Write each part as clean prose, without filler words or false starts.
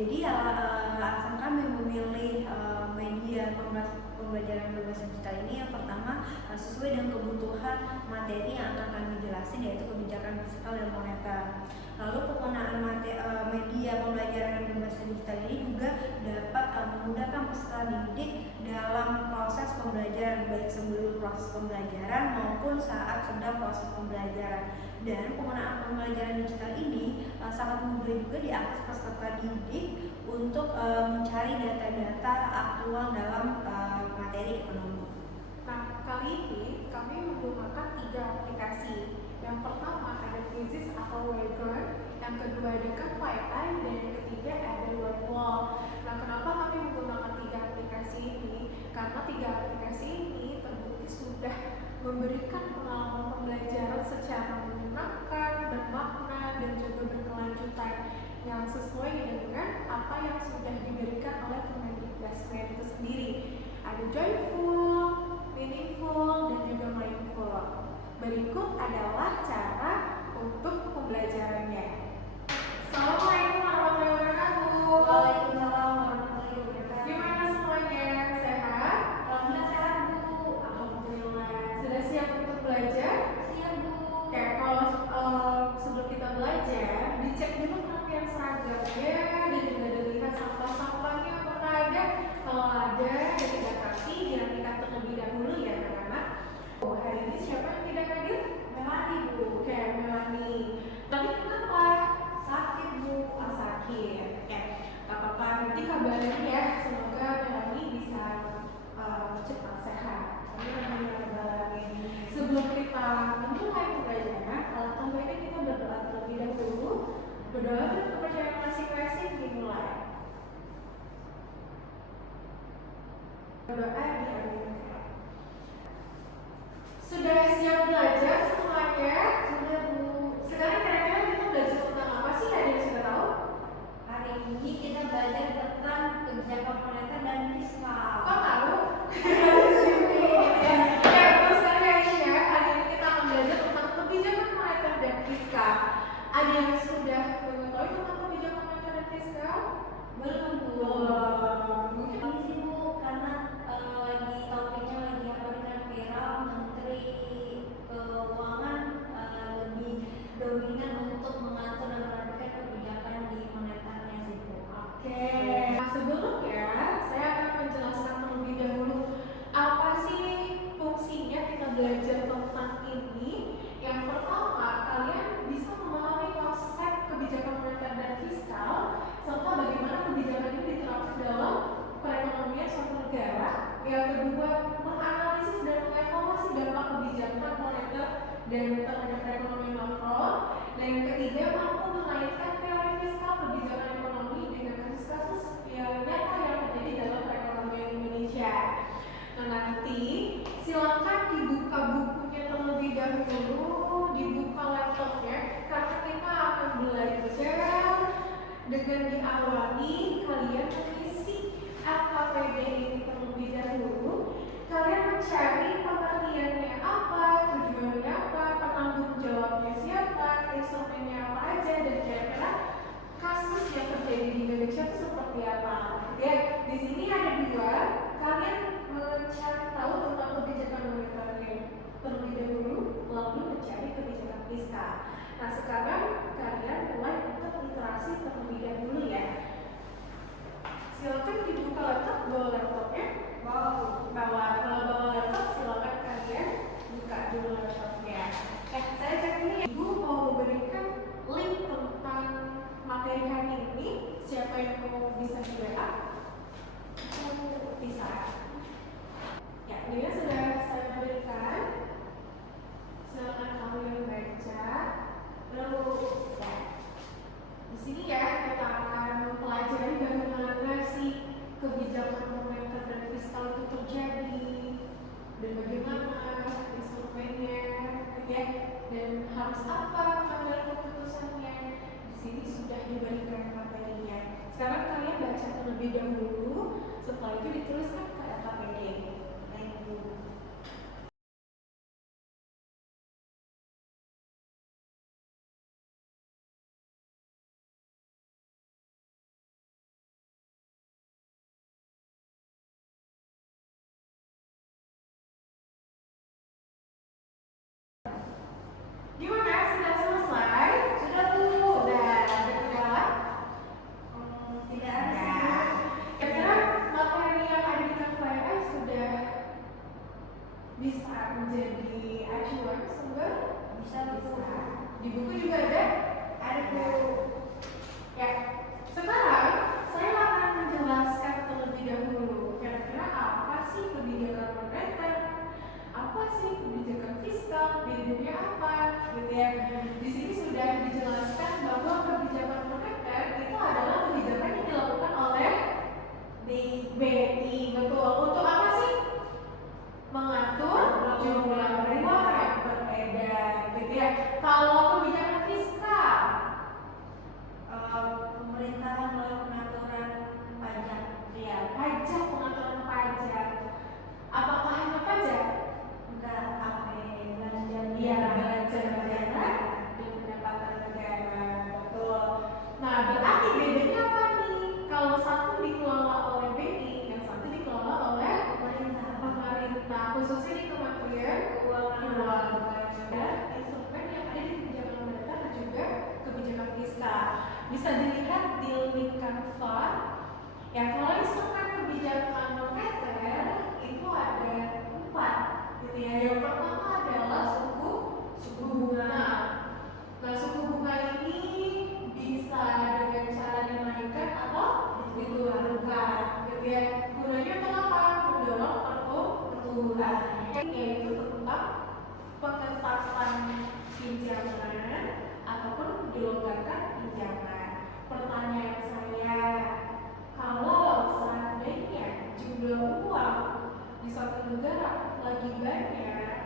Jadi alasan kami memilih media pembelajaran berbasis digital ini yang pertama sesuai dengan kebutuhan materi yang akan kami jelasin, yaitu kebijakan fiskal dan moneter. Lalu penggunaan media pembelajaran berbasis digital ini juga dapat memudahkan peserta didik dalam proses pembelajaran, baik sebelum proses pembelajaran maupun saat sedang proses pembelajaran. Dan penggunaan pembelajaran digital ini sangat mudah juga diakses peserta didik untuk mencari data-data aktual dalam materi ekonomi. Nah, kali ini kami menggunakan 3 aplikasi. Yang pertama ada Quizzes atau Wagon, yang kedua ada Canva AI, dan yang ketiga ada Wordwall. Nah, kenapa kami menggunakan 3 aplikasi ini? Karena 3 aplikasi ini terbukti sudah memberikan pengalaman pembelajaran secara menyenangkan, bermakna, dan juga berkelanjutan yang sesuai dengan apa yang sudah diberikan oleh Kemendikbudristek itu sendiri. Ada joyful, meaningful, dan juga mindful. Berikut adalah cara untuk pembelajarannya. Assalamualaikum warahmatullahi wabarakatuh. Waalaikumsalam warahmatullahi wabarakatuh. Gimana semuanya? Sehat? Alhamdulillah sehat, Bu. Alhamdulillah. Sudah siap untuk belajar? Siap, Bu. Oke, kalau sebelum kita belajar, dicek dulu pakaian seragamnya dan juga dilihat sampah-sampahnya apakah ada. Kalau ada dan tidak pasti, dirapikan terlebih dahulu ya anak-anak. Hari ini siapa yang tidak hadir? Melani, Bu. Oke, Melani. Tapi kenapa? Sakit, Bu. Sakit. Oke, gak apa-apa. Nanti kabarin ya. Semoga Melani bisa cepat sehat. Sebelum kita memulai pembelajaran, alangkah baiknya kita berdoa terlebih dahulu. Berdoa dan kepercayaan masing-masing dimulai. Berdoa diaminkan. Sudah siap belajar semuanya? Sudah, Bu. Sekarang kira-kira kita belajar tentang apa sih? Ada yang sudah tahu? Hari ini kita belajar tentang kebijakan moneter dan fiskal. Kok tahu? Ya, betul sekali Aisyah. Hari ini kita akan belajar tentang kebijakan moneter dan fiskal. Ada yang sudah mengetahui tentang kebijakan moneter dan fiskal? Belum, Bu. Mungkin Ini sih, Bu, karena lagi topiknya lagi apa dengan viral, Menteri Keuangan lebih dominan untuk mengatur dan menentukan kebijakan di moneternya sih, Bu. Oke. Nah, sebelumnya saya akan menjelaskan terlebih dahulu apa sih fungsinya kita belajar tentang ini. Yang pertama, kalian bisa memahami konsep kebijakan moneter dan fiskal serta bagaimana kebijakan ini diterapkan dalam perekonomian suatu negara. Yang kedua, menganalisis dan mengevaluasi dampak kebijakan moneter dan terhadap perekonomian makro. Dan yang ketiga, mampu mengaitkan teori fiskal kebijakan ekonomi dengan kasus-kasus yang nyata yang terjadi dalam perekonomian Indonesia. Nah, nanti silakan dibuka bukunya terlebih dahulu, dibuka laptopnya, karena kita akan belajar dengan diawali kalian mengisi LKPD ini terlebih dahulu. Kalian mencari pengertiannya apa, tujuannya apa, penanggung jawabnya siapa, instrumennya apa aja, dan kira-kira kasus yang terjadi di Indonesia itu seperti apa. Ya, di sini ada 2. Kalian mencari tahu tentang kebijakan moneternya terlebih dahulu, lalu mencari kebijakan fiskal. Nah, sekarang kalian mulai untuk literasi terlebih dahulu ya. Silakan dibuka laptop, bawa laptopnya. Bawa. Kalau bawa laptop, silakan kalian buka dulu laptopnya. Saya cek ini ya. Ibu mau memberikan link tentang materi hari ini. Siapa yang mau bisa di WA? Bisa. Ya, ini sudah saya berikan. Silakan kamu yang baca. Lalu ya. Di sini ya kita akan mempelajari bagaimana sih kebijakan moneter dan fiskal itu terjadi dan bagaimana instrumennya, ya, dan harus apa mengambil keputusannya. Di sini sudah diberikan materinya. Sekarang kalian baca terlebih dahulu, setelah itu dituliskan ke LKPD. Thank you. bisa dilihat di link Canva. Ya, kalau instrumen kebijakan moneter itu ada 4 gitu ya. Yang pertama adalah suku bunga. Nah, suku bunga ini bisa dengan cara dinaikkan atau diturunkan gitu ya. Gunanya untuk apa? Mendorong pertumbuhan, yaitu tentang pengetatan pinjaman ataupun dilonggarkan pinjaman. Pertanyaan saya, kalau seandainya jumlah uang di suatu negara lagi banyak,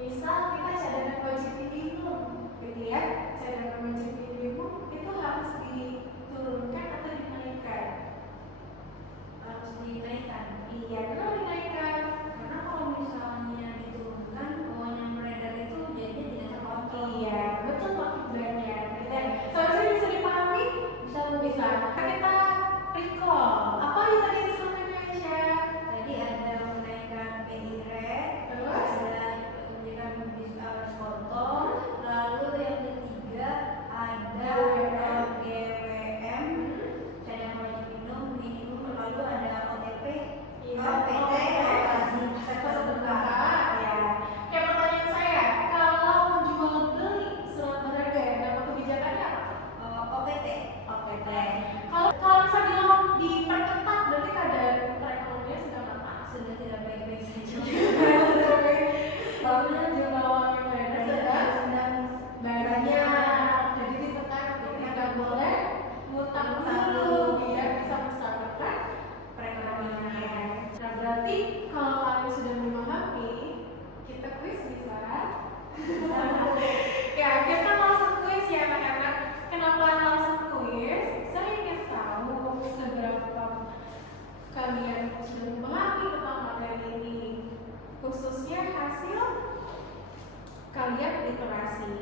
misal kita cadangan wajib minimum gitu ya, cadangan wajib minimum itu harus diturunkan atau dinaikkan? Harus dinaikkan. Iya, kenapa dinaikkan? Karena kalau misalnya diturunkan, uang yang beredar itu jadinya tidak terkontrol. Iya, betul, makin banyak gitu ya. Seharusnya bisa dipahami? Bisa. Kita recall, apa aja tadi instrumennya, Aisyah? Tadi ada menaikkan BI rate, Terus? ada kebijakan diskonto, lalu yang ketiga ada GWM, cadangan wajib minimum, lalu ada OTP, OPT, alokasi sektor terbuka. Ya. Kayak pertanyaan saya, kalau menjual beli surat berharga, nama kebijakannya apa? OPT. Kalau misalnya diperketat, berarti keadaan perekonomian sedang apa? Sudah tidak baik-baik saja. Soalnya jumlah uang yang beredar sedang banyak, jadi ditekan untuk tidak boleh ngutang dulu biar bisa menstabilkan perekonomian. Nah, berarti kalau kalian sudah memahami, kita kuis bisa? Ya, kita langsung kuis ya anak-anak. Kenapa langsung kuis? Saya ingin tahu seberapa kalian sudah memahami tentang materi ini, khususnya hasil kalian literasi.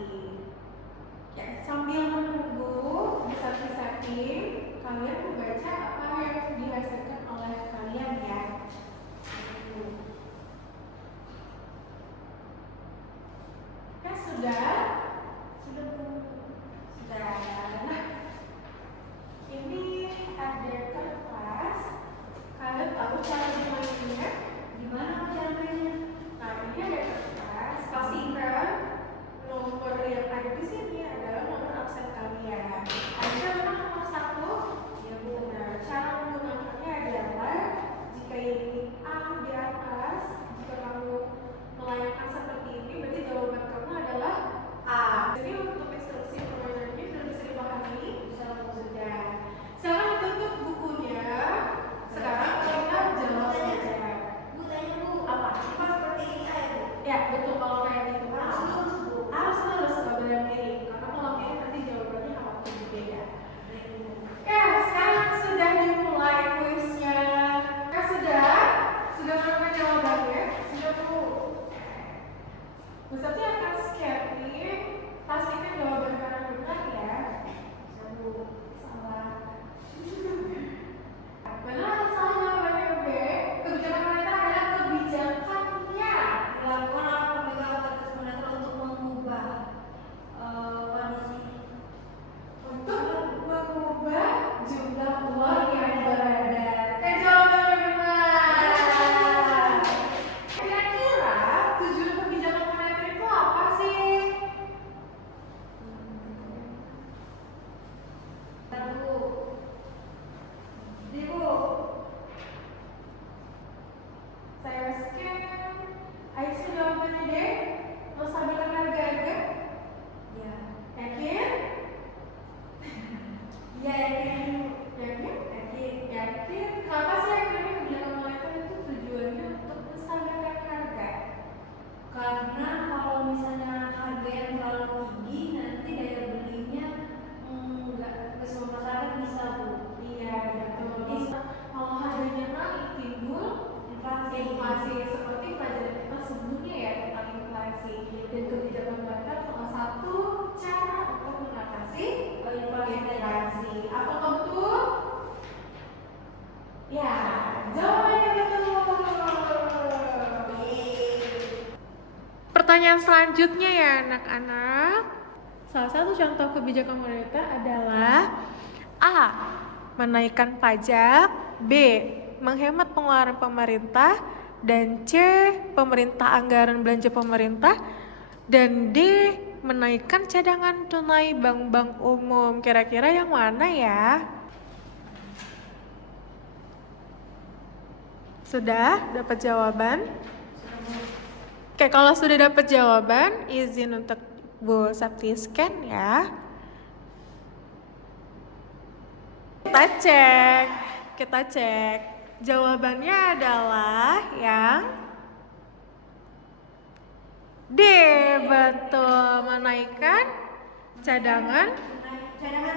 Ya, sambil menunggu bisa setting, kalian membaca apa yang dihasilkan oleh kalian ya. Oke, sudah. Nah, ini ada kertas. Kalian tahu cara bermainnya? Gimana cara mainnya? Nah, ini ada kertas. Pastikan nomor yang ada di sini adalah nomor absen kalian. Aisyah benar nomor 1? Ya, benar. Cara menggunakannya adalah jika ini A di atas, jika kamu melayangkan seperti ini, berarti jawaban kamu adalah A. Jadi untuk instruksi permainannya sudah bisa dipahami? Sudah. Sekarang tutup bukunya. Sekarang kita jawab aja. Bu, tanya Bu, apa? Apa seperti ini ya Bu? Ya, betul, kalau kayak gitu. Harus lurus Bu. Harus nggak boleh miring, karena kalau miring nanti jawabannya khawatir berbeda. Ya, sekarang sudah dimulai kuisnya. Ya, sudah menemukan jawabannya? Sudah Bu. Ustaznya akan scan nih, pastikan jawaban kalian benar ya. Satu, salah. Benar atau salah jawabannya B? Kebijakan moneter adalah kebijakannya Dilakukan oleh pemegang otoritas moneter untuk mengubah kondisi untuk mengubah jumlah uang yang beredar. Jawabannya benar. Kira-kira tujuan kebijakan moneter itu apa sih? Bu. Di Bu. Saya scan. Aisyah jawabannya D. Menstabilkan harga-harga. Ya. Yakin? Ya, yakin. Yakin. Kenapa sih akhirnya kebijakan moneter itu tujuannya untuk menstabilkan harga? Karena kalau misalnya harga yang terlalu tinggi, nanti daya belinya nggak ke semua masyarakat bisa Bu. Iya, betul. Kalau harganya naik, timbul inflasi seperti pelajaran kita sebelumnya ya tentang inflasi. Dan kebijakan moneter salah satu cara untuk mengatasi inflasi. Apakah betul? Ya, jawabannya betul. Pertanyaan selanjutnya ya anak-anak. Salah satu contoh kebijakan moneter adalah A. Menaikkan pajak, B. Menghemat pengeluaran pemerintah, dan C. Pemerintah anggaran belanja pemerintah, dan D. Menaikkan cadangan tunai bank-bank umum. Kira-kira yang mana ya? Sudah dapat jawaban? Oke, kalau sudah dapat jawaban, izin untuk Bu Sapti scan ya. Kita cek. Jawabannya adalah yang D, betul. Menaikkan cadangan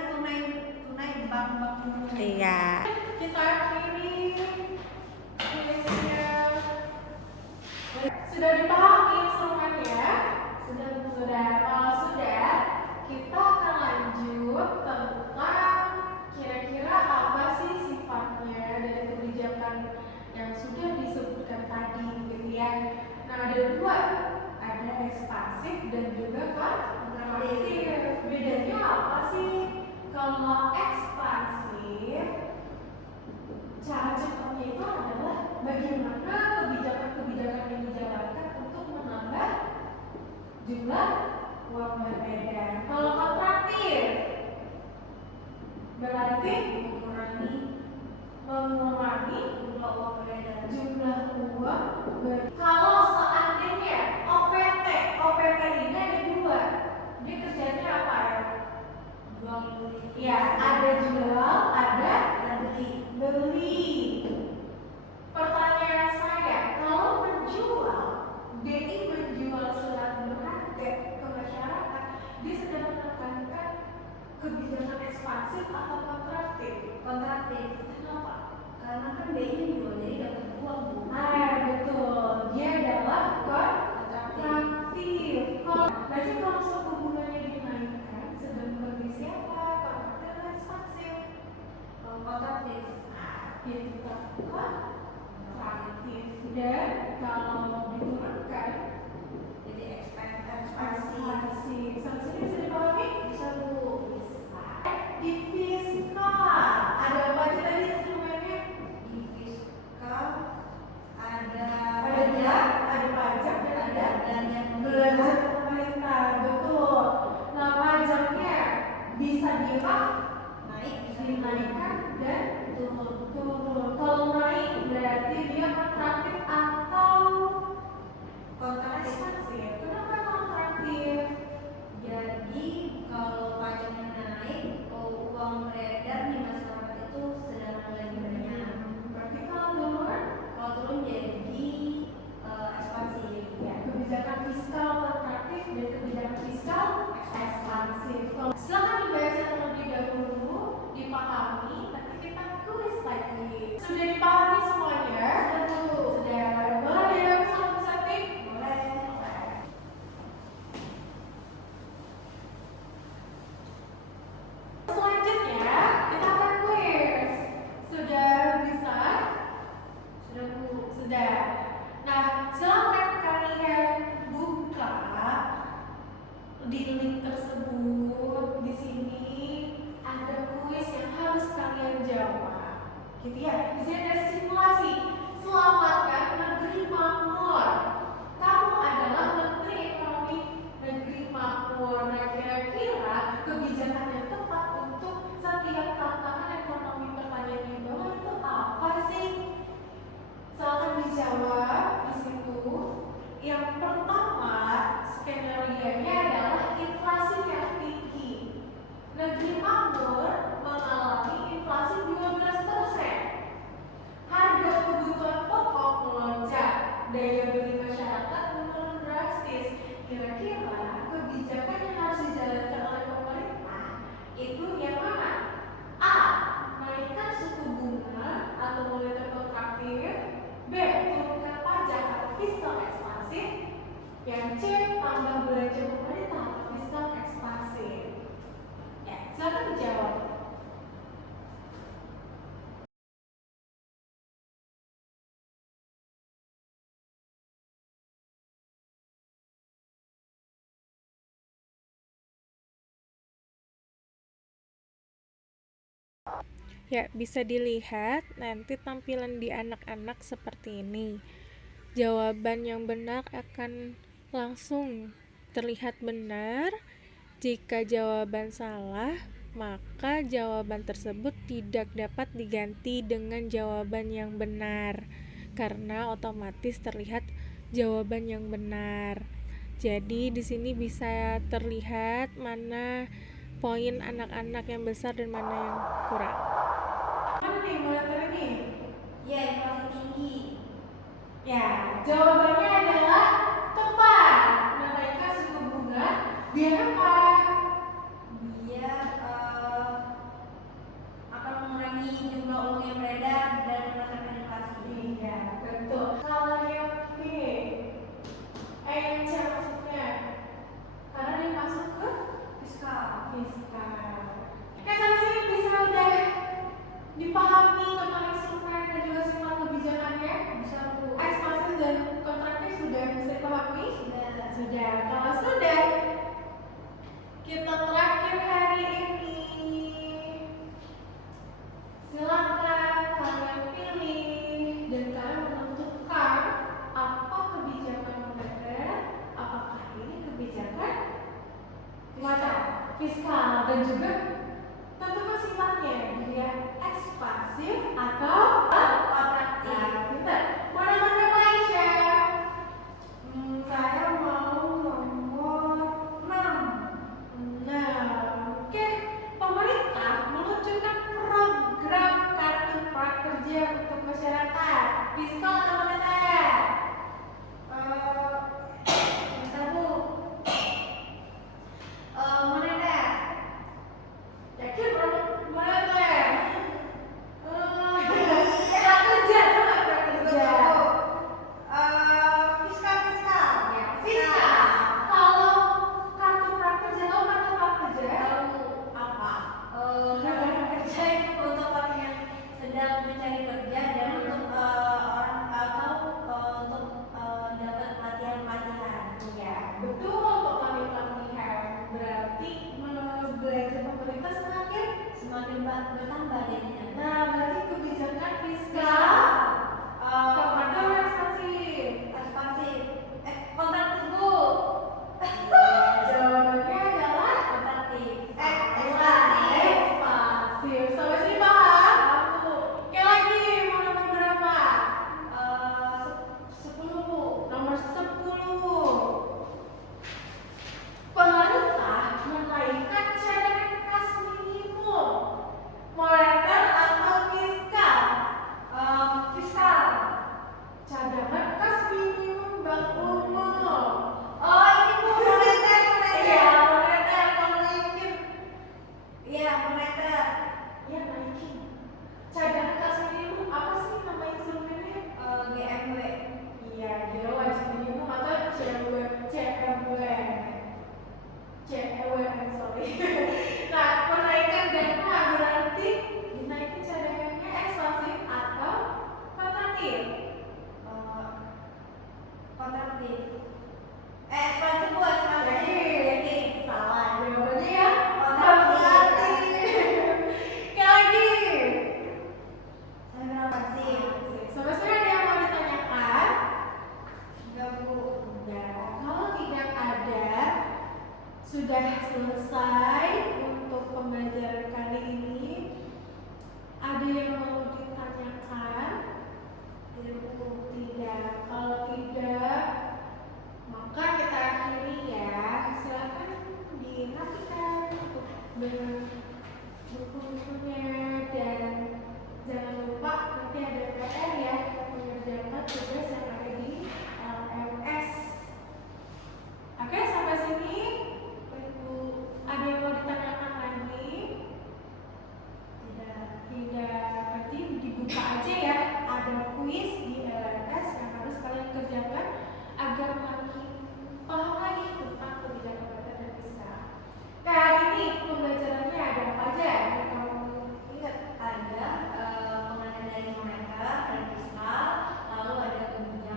tunai bank-bank umum. Iya. Kita kirim tulisnya. Sudah dipahami instrumennya? Sudah. Kalau sudah, kita akan lanjut tentang kira-kira apa sih sifatnya dari kebijakan yang sudah disebutkan tadi, gitu ya. Nah, ada dua, ada ekspansif dan juga kontraktif. Bedanya apa sih? Kalau ekspansif, cara cepatnya itu adalah bagaimana kebijakan-kebijakan yang dijalankan untuk menambah jumlah uang beredar. Kalau kontraktif berarti mengurangi jumlah uang beredar. Kalau seandainya OPT ini ada dua, dia kerjanya apa ya? Jual beli. Ya, ada jual, ada beli. Pertanyaan saya, kalau menjual, BI menjual surat berharga ke masyarakat, dia sedang menekankan kebijakan ekspansif atau kontraktif? Kenapa? Karena kan BI jual jadi dapat uang, Bu. Betul. Dia adalah kontraktif. Berarti kalau suku bunganya dinaikkan, sedang bagi siapa? Kontraktif atau ekspansif? Kontraktif. Dia tetap kontraktif. Dan kalau diturunkan Jadi ekspansif. Sampai sini bisa dipahami? Bisa, Bu. Di fiskal ada apa aja tadi instrumennya? Di fiskal ada pajak dan ada belanja belanja pemerintah. Betul. Nah, pajaknya bisa naik, bisa dinaikkan dan turun. Kalau naik berarti dia kontraktif atau ekspansif. Kenapa kontraktif? Jadi kalau pajaknya naik, uang beredar di masyarakat itu sedang lagi banyak. Berarti kalau turun jadi ekspansif. ya, kebijakan fiskal kontraktif dan kebijakan fiskal ekspansif. Silakan dibaca terlebih dahulu, dipahami, nanti kita tulis lagi. Ya, bisa dilihat nanti tampilan di anak-anak seperti ini. Jawaban yang benar akan langsung terlihat benar. Jika jawaban salah, maka jawaban tersebut tidak dapat diganti dengan jawaban yang benar karena otomatis terlihat jawaban yang benar. Jadi di sini bisa terlihat mana poin anak-anak yang besar dan mana yang kurang. Mana nih mulai nih? Ya, yang paling tinggi. Ya, jawabannya adalah tepat. Menaikkan suku bunga biar apa? Biar akan mengurangi jumlah uang yang beredar dan menekan inflasi. Iya, betul. Kalau yang B, yang C maksudnya, karena dia masuk ke Fiskal. Sampai sini bisa udah dipahami tentang instrumen dan juga sifat kebijakannya. Bisa Bu. Ekspansi dan kontraktif sudah bisa dipahami? Sudah. Kalau sudah, kita terakhir hari ini. Silakan kalian pilih dan kalian menentukan apa kebijakan moneter, apakah ini kebijakan macam fiskal dan juga tentukan sifatnya, dia ekspansif atau kontraktif. Pintar. Mana Pak Aisyah? Saya mau nomor 6. Oke. Pemerintah meluncurkan program kartu prakerja untuk masyarakat. Fiskal atau moneter? Bentar Bu. Moneter. Yakin moneter? Semakin bertambah jadinya. Nah, berarti kebijakan fiskal kepada ekspansif. Kontraktif Bu. Jawabannya adalah Kontraktif. ekspansif. Sampai sini paham? Oke, lagi mau nomor berapa? 10 Bu. Nomor 10. Pemerintah menaikkan cadangan kas minimum. Moneter atau fiskal? Fiskal. Cadangan kas minimum bank umum. Oh, ini Bu, moneter. Iya, moneter kalau naikin. Iya, moneter. Iya, naikin. Cadangan kas minimum apa sih nama instrumennya? GMW. Iya, dia wajib minimum atau CMW. Sorry. Nah, penaikan dana berarti dinaikin cadangannya ekspansif atau kontraktif? Kontraktif. Ekspansif Bu, ekspansif. Jadi salah. Jawabannya ya Kontraktif. Kayak lagi. Saya berapa sih? Sampai sini ada yang mau ditanyakan? Enggak Bu. Enggak. Kalau tidak ada, sudah selesai untuk pembelajaran kali ini. Ada yang mau ditanyakan? Tidak Bu. Tidak. Kalau tidak, maka kita akhiri ya. Silakan dinantikan untuk buku-bukunya dan jangan lupa nanti ada PR ya, mengerjakan tugas yang ada di LMS. Oke, sampai sini. Ada yang mau ditanyakan lagi? Tidak. Berarti dibuka aja ya. Ada kuis di LMS yang harus kalian kerjakan agar makin paham lagi tentang kebijakan moneter dan fiskal. Kali ini pembelajarannya ada apa aja? Yang kamu ingat? Ada pengenaan dari moneter dan fiskal, lalu ada kebijakan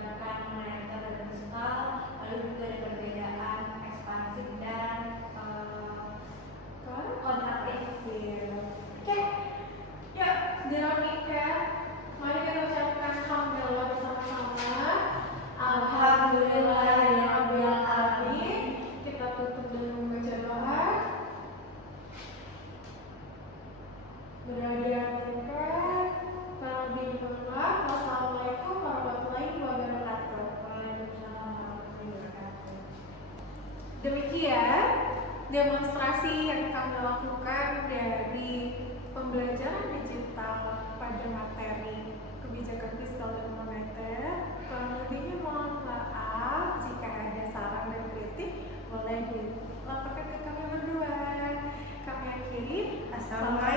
sih yang kami lakukan dari pembelajaran digital pada materi kebijakan fiskal dan moneter. Kurang lebihnya mohon maaf jika ada saran dan kritik, boleh dilaporkan ke kami berdua. Kami akhiri. Assalamualaikum